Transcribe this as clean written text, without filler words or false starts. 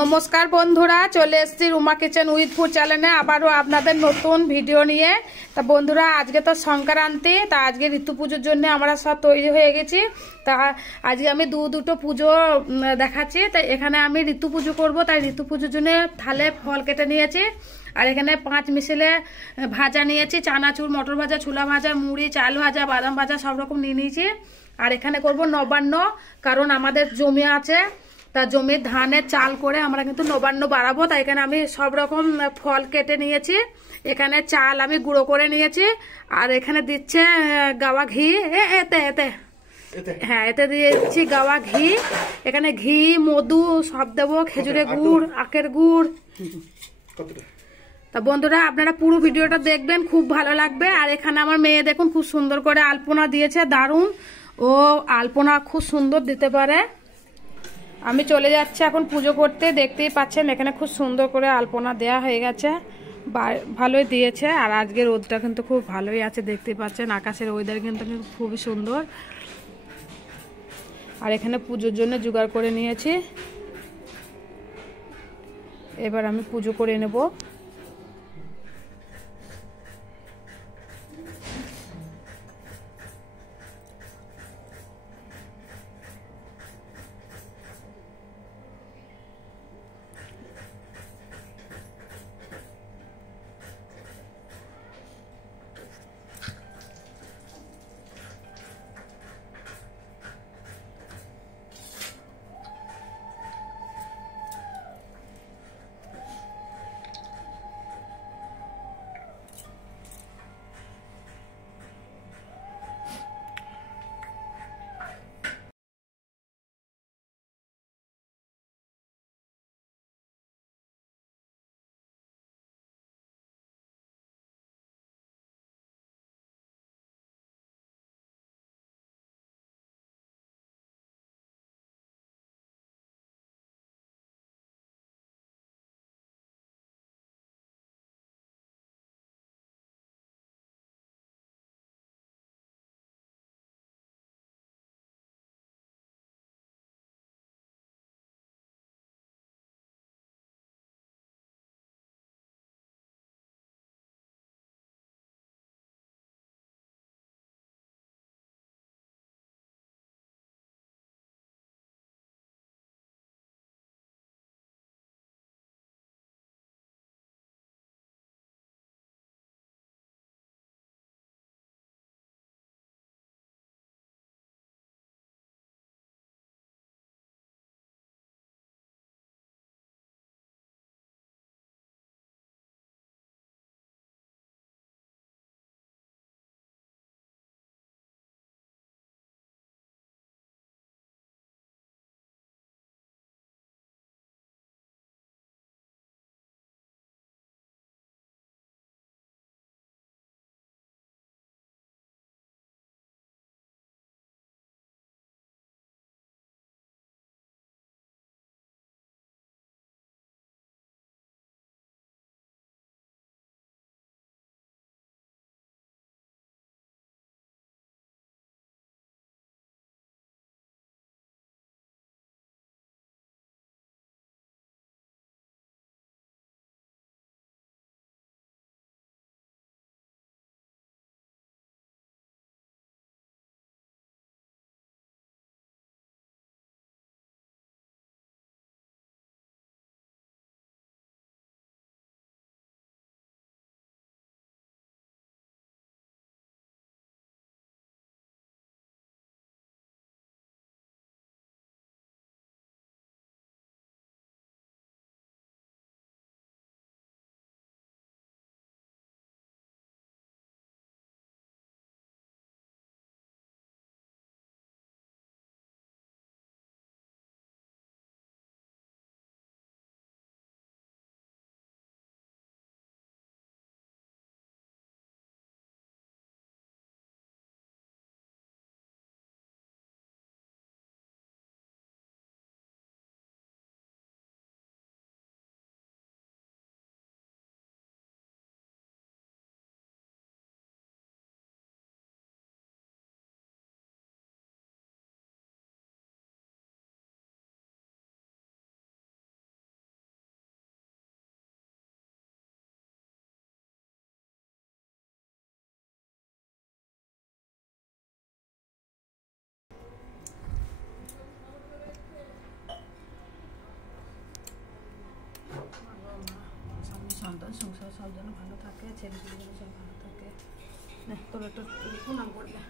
নমস্কার বন্ধুরা, চলে এসেছি রুমা কিচেন উইথ ফুড চ্যানেলে আবারও আপনাদের নতুন ভিডিও নিয়ে। তা বন্ধুরা, আজকে তো সংক্রান্তি, তা আজকে ঋতু পুজোর জন্য আমরা সব তৈরি হয়ে গেছি। তা আজকে আমি দুটো পুজো দেখাচ্ছি। তাই এখানে আমি ঋতু পুজো করবো, তাই ঋতু পুজোর জন্য থালে ফল কেটে নিয়েছি। আর এখানে 5 মিশালে ভাজা নিয়েছি, চানাচুর, মটর ভাজা, ছোলা ভাজা, মুড়ি, চাল ভাজা, বাদাম ভাজা সব রকম নিয়ে নিয়েছি। আর এখানে করব নবান্ন, কারণ আমাদের জমি আছে, তা জমির ধানের চাল করে আমরা কিন্তু নবান্ন বাড়াবো। তাই এখানে আমি সব রকম ফল কেটে নিয়েছি। এখানে চাল আমি গুঁড়ো করে নিয়েছি। আর এখানে দিচ্ছে গাওয়া ঘি, হ্যাঁ এতে দিয়েছি গাওয়া ঘি। এখানে ঘি, মধু সব দেবো, খেজুরের গুড়, আখের গুড়। তা বন্ধুরা, আপনারা পুরো ভিডিওটা দেখবেন, খুব ভালো লাগবে। আর এখানে আমার মেয়ে দেখুন খুব সুন্দর করে আলপনা দিয়েছে, দারুণ। ও আলপনা খুব সুন্দর দিতে পারে। আমি চলে যাচ্ছি এখন পুজো করতে। দেখতেই পাচ্ছেন এখানে খুব সুন্দর করে আলপনা দেয়া হয়ে গেছে, ভালোই দিয়েছে। আর আজকে রোদটা কিন্তু খুব ভালোই আছে, দেখতেই পাচ্ছেন আকাশের ওয়েদার কিন্তু খুবই সুন্দর। আর এখানে পুজোর জন্য জোগাড় করে নিয়েছি, এবার আমি পুজো করে নেব। স্বামী সন্তান সংসার সব যেন ভালো থাকে, ছেলেগুলো যেন সব ভালো থাকে। না তোর একটু প্রণাম করবে।